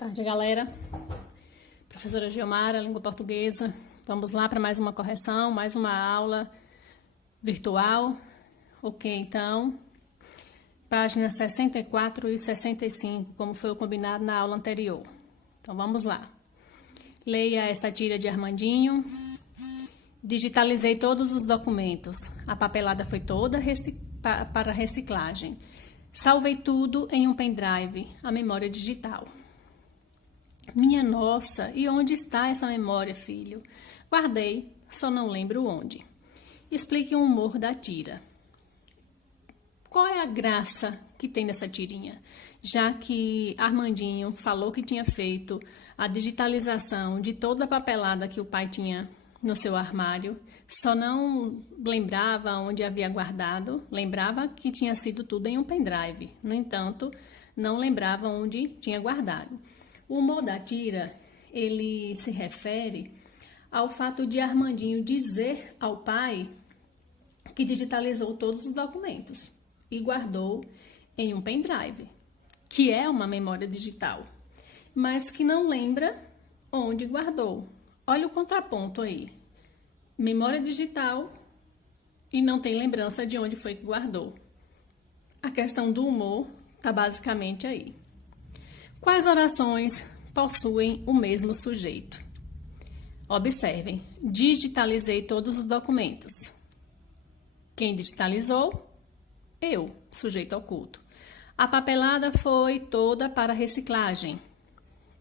tarde, galera. Professora Geomara, língua portuguesa. Vamos lá para mais uma correção, mais uma aula virtual. Ok, então, páginas 64 e 65, como foi o combinado na aula anterior. Então, vamos lá. Leia esta tira de Armandinho. Digitalizei todos os documentos. A papelada foi toda para reciclagem. Salvei tudo em um pendrive, a memória digital. Minha nossa, e onde está essa memória, filho? Guardei, só não lembro onde. Explique o humor da tira. Qual é a graça que tem nessa tirinha? Já que Armandinho falou que tinha feito a digitalização de toda a papelada que o pai tinha no seu armário, só não lembrava onde havia guardado, lembrava que tinha sido tudo em um pendrive. No entanto, não lembrava onde tinha guardado. O humor da tira, ele se refere ao fato de Armandinho dizer ao pai que digitalizou todos os documentos e guardou em um pendrive, que é uma memória digital, mas que não lembra onde guardou. Olha o contraponto aí. Memória digital e não tem lembrança de onde foi que guardou. A questão do humor está basicamente aí. Quais orações possuem o mesmo sujeito? Observem, digitalizei todos os documentos. Quem digitalizou? Eu, sujeito oculto. A papelada foi toda para reciclagem.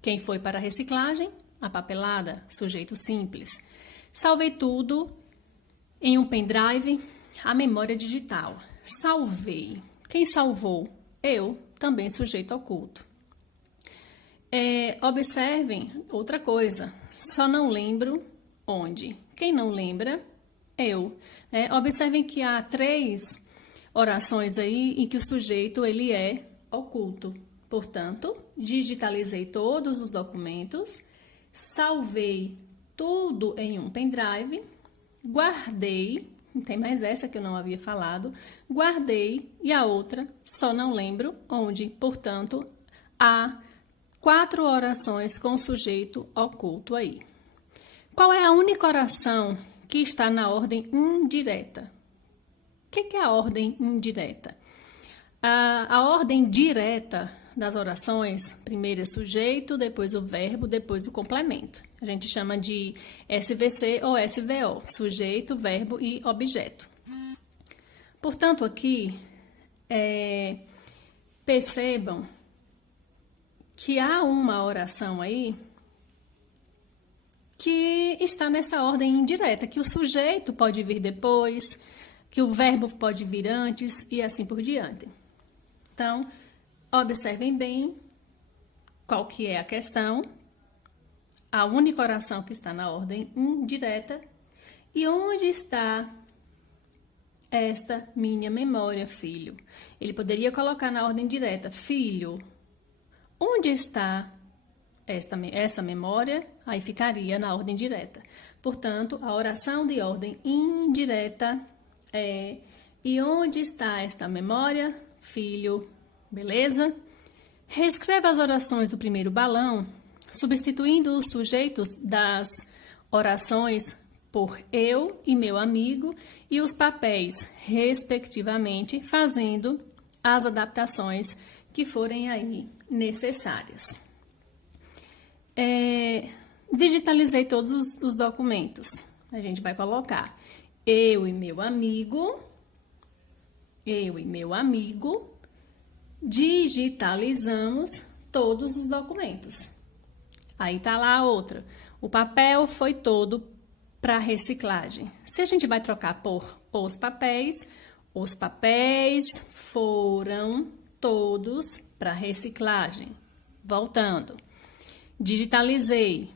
Quem foi para a reciclagem? A papelada, sujeito simples. Salvei tudo em um pendrive, a memória digital. Salvei. Quem salvou? Eu, também sujeito oculto. Observem outra coisa, só não lembro onde. Quem não lembra? Eu. Observem que há 3 orações aí em que o sujeito ele é oculto. Portanto, digitalizei todos os documentos, salvei tudo em um pendrive, guardei, tem mais essa que eu não havia falado, guardei e a outra só não lembro onde. Portanto, há 4 orações com sujeito oculto aí. Qual é a única oração que está na ordem indireta? O que é a ordem indireta? A ordem direta das orações, primeiro é sujeito, depois o verbo, depois o complemento. A gente chama de SVC ou SVO, sujeito, verbo e objeto. Portanto, aqui, percebam que há uma oração aí que está nessa ordem indireta, que o sujeito pode vir depois, que o verbo pode vir antes e assim por diante. Então, observem bem qual que é a questão, a única oração que está na ordem indireta e onde está esta minha memória, filho. Ele poderia colocar na ordem direta, filho, onde está essa memória? Aí ficaria na ordem direta. Portanto, a oração de ordem indireta é: e onde está esta memória, filho? Beleza? Reescreva as orações do primeiro balão, substituindo os sujeitos das orações por eu e meu amigo e os papéis, respectivamente, fazendo as adaptações que forem aí necessárias. Digitalizei todos os documentos. A gente vai colocar eu e meu amigo, digitalizamos todos os documentos. Aí tá lá a outra. O papel foi todo para reciclagem. Se a gente vai trocar por os papéis foram todos para reciclagem. Voltando. Digitalizei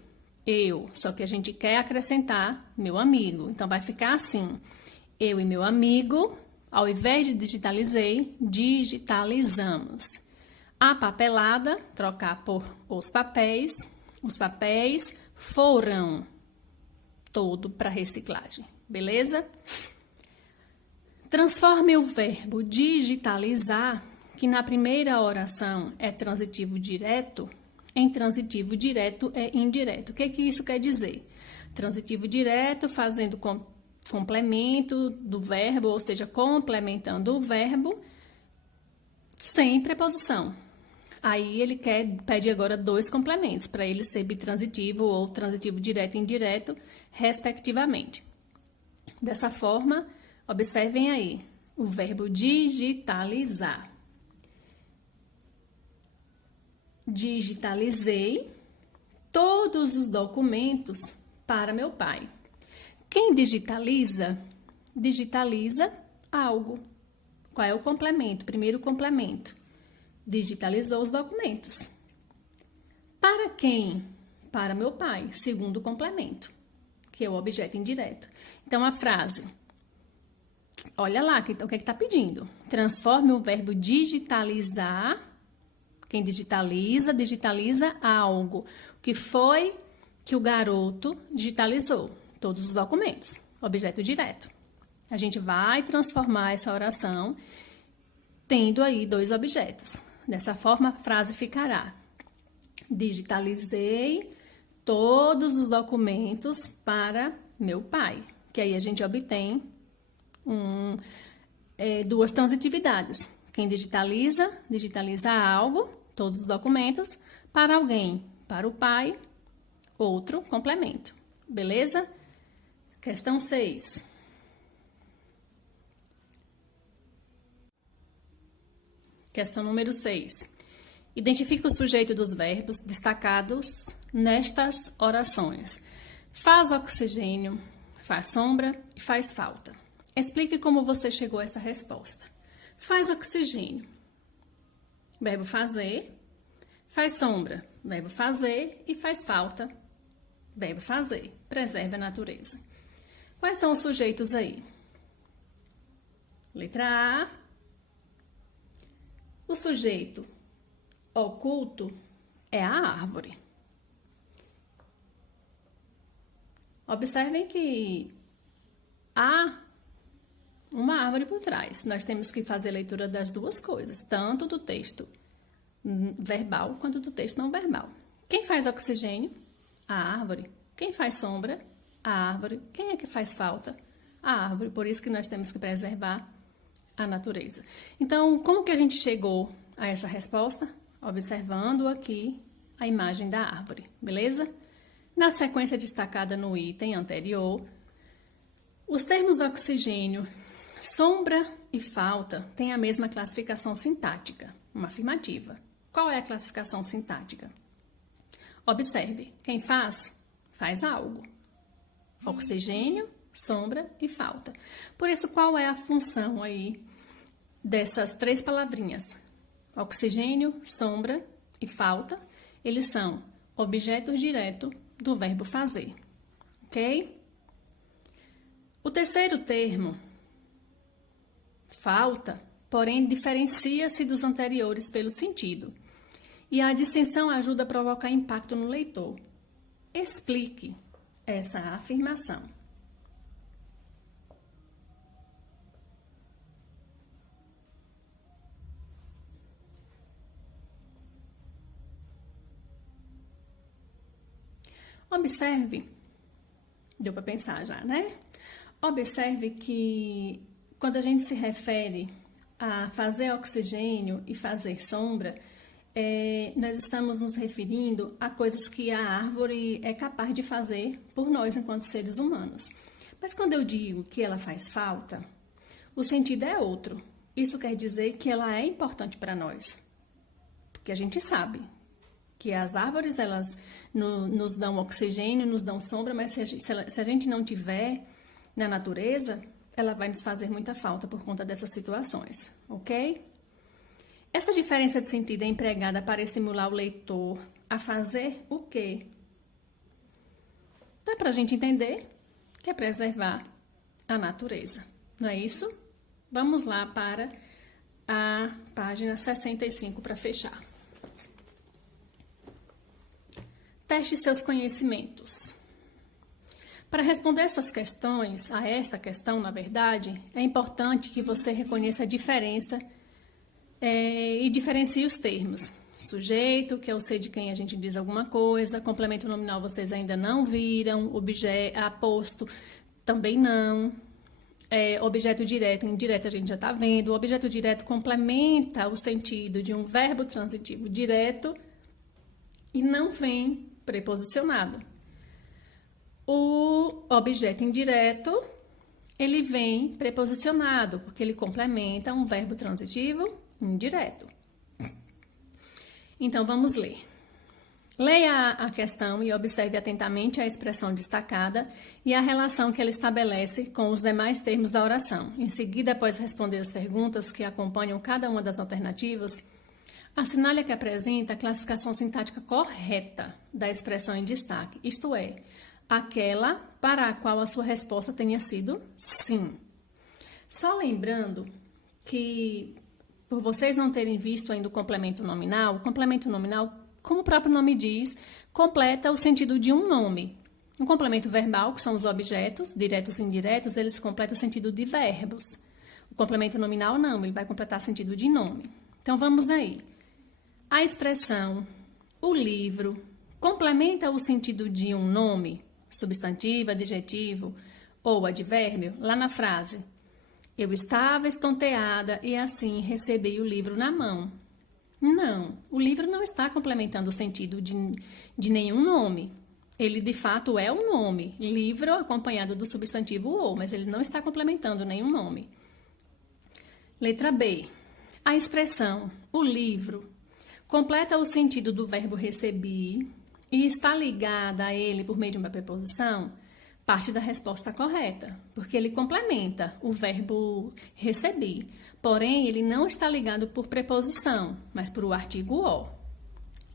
eu, só que a gente quer acrescentar meu amigo. Então, vai ficar assim. Eu e meu amigo, ao invés de digitalizei, digitalizamos. A papelada, trocar por os papéis foram todo para reciclagem. Beleza? Transforme o verbo digitalizar, que na primeira oração é transitivo direto, em transitivo direto e indireto. O que isso quer dizer? Transitivo direto fazendo complemento do verbo, ou seja, complementando o verbo sem preposição. Aí ele pede agora dois complementos, para ele ser bitransitivo ou transitivo direto e indireto, respectivamente. Dessa forma, observem aí o verbo digitalizar. Digitalizei todos os documentos para meu pai. Quem digitaliza? Digitaliza algo. Qual é o complemento? Primeiro complemento. Digitalizou os documentos. Para quem? Para meu pai. Segundo complemento, que é o objeto indireto. Então, a frase, olha lá, então, o que está pedindo? Transforme o verbo digitalizar. Quem digitaliza, digitaliza algo. O que foi que o garoto digitalizou? Todos os documentos. Objeto direto. A gente vai transformar essa oração tendo aí dois objetos. Dessa forma, a frase ficará: digitalizei todos os documentos para meu pai. Que aí a gente obtém duas transitividades. Quem digitaliza, digitaliza algo, todos os documentos, para alguém, para o pai, outro complemento. Beleza? Questão 6. Questão número 6. Identifique o sujeito dos verbos destacados nestas orações. Faz oxigênio, faz sombra e faz falta. Explique como você chegou a essa resposta. Faz oxigênio, verbo fazer. Faz sombra, verbo fazer. E faz falta, verbo fazer. Preserva a natureza. Quais são os sujeitos aí? Letra A. O sujeito oculto é a árvore. Observem que há uma árvore por trás. Nós temos que fazer a leitura das duas coisas, tanto do texto verbal quanto do texto não verbal. Quem faz oxigênio? A árvore. Quem faz sombra? A árvore. Quem é que faz falta? A árvore. Por isso que nós temos que preservar a natureza. Então, como que a gente chegou a essa resposta? Observando aqui a imagem da árvore, beleza? Na sequência destacada no item anterior, os termos oxigênio, sombra e falta têm a mesma classificação sintática, uma afirmativa. Qual é a classificação sintática? Observe, quem faz algo. Oxigênio, sombra e falta. Por isso, qual é a função aí dessas três palavrinhas? Oxigênio, sombra e falta, eles são objetos diretos do verbo fazer, ok? O terceiro termo, falta, porém, diferencia-se dos anteriores pelo sentido. E a distinção ajuda a provocar impacto no leitor. Explique essa afirmação. Observe, deu para pensar já, né? Observe que quando a gente se refere a fazer oxigênio e fazer sombra, nós estamos nos referindo a coisas que a árvore é capaz de fazer por nós enquanto seres humanos. Mas quando eu digo que ela faz falta, o sentido é outro. Isso quer dizer que ela é importante para nós, porque a gente sabe que as árvores, elas nos dão oxigênio, nos dão sombra, mas se a gente não tiver na natureza, ela vai nos fazer muita falta por conta dessas situações, ok? Essa diferença de sentido é empregada para estimular o leitor a fazer o quê? Dá para a gente entender que é preservar a natureza, não é isso? Vamos lá para a página 65 para fechar. Teste seus conhecimentos. Para responder essas questões, a esta questão, na verdade, é importante que você reconheça a diferença e diferencie os termos. sujeito, que é o ser de quem a gente diz alguma coisa. Complemento nominal vocês ainda não viram. Aposto também não. Objeto direto e indireto a gente já está vendo. O objeto direto complementa o sentido de um verbo transitivo direto e não vem preposicionado. O objeto indireto, ele vem preposicionado, porque ele complementa um verbo transitivo indireto. Então, vamos ler. Leia a questão e observe atentamente a expressão destacada e a relação que ela estabelece com os demais termos da oração. Em seguida, após responder as perguntas que acompanham cada uma das alternativas, assinale a que apresenta a classificação sintática correta da expressão em destaque, isto é, aquela para a qual a sua resposta tenha sido sim. Só lembrando que, por vocês não terem visto ainda o complemento nominal, como o próprio nome diz, completa o sentido de um nome. O complemento verbal, que são os objetos, diretos e indiretos, eles completam o sentido de verbos. O complemento nominal não, ele vai completar o sentido de nome. Então, vamos aí. A expressão, o livro, complementa o sentido de um nome, substantivo, adjetivo ou advérbio, lá na frase. Eu estava estonteada e assim recebi o livro na mão. Não, o livro não está complementando o sentido de nenhum nome. Ele, de fato, é um nome, livro acompanhado do substantivo ou, mas ele não está complementando nenhum nome. Letra B. A expressão, o livro, completa o sentido do verbo recebi e está ligada a ele por meio de uma preposição, parte da resposta correta, porque ele complementa o verbo recebi, porém ele não está ligado por preposição, mas por o artigo o.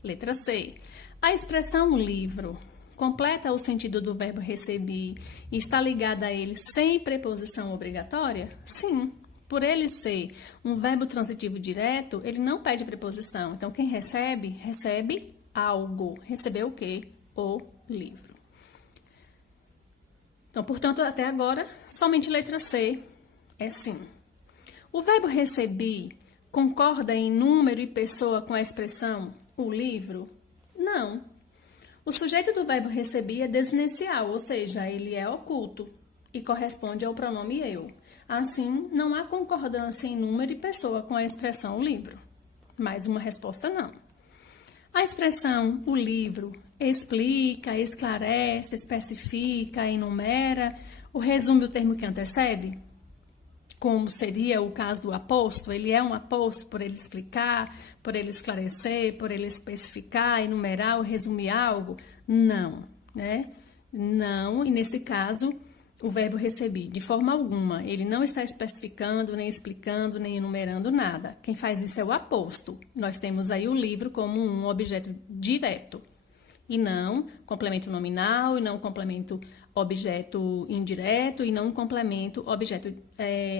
Letra C. A expressão livro completa o sentido do verbo recebi e está ligada a ele sem preposição obrigatória? Sim. Por ele ser um verbo transitivo direto, ele não pede preposição. Então, quem recebe, recebe algo. Recebeu o quê? O livro. Então, portanto, até agora, somente letra C é sim. O verbo recebi concorda em número e pessoa com a expressão o livro? Não. O sujeito do verbo recebi é desinencial, ou seja, ele é oculto e corresponde ao pronome eu. Assim, não há concordância em número e pessoa com a expressão o livro. Mais uma resposta não. A expressão o livro explica, esclarece, especifica, enumera ou resume o termo que antecede? Como seria o caso do aposto? Ele é um aposto por ele explicar, por ele esclarecer, por ele especificar, enumerar ou resumir algo? Não, né? Não, e nesse caso, o verbo recebi, de forma alguma, ele não está especificando, nem explicando, nem enumerando nada. Quem faz isso é o aposto. Nós temos aí o livro como um objeto direto, e não complemento nominal, e não complemento objeto indireto, e não complemento objeto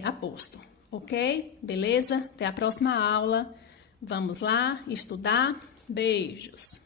aposto. Ok? Beleza? Até a próxima aula. Vamos lá estudar. Beijos!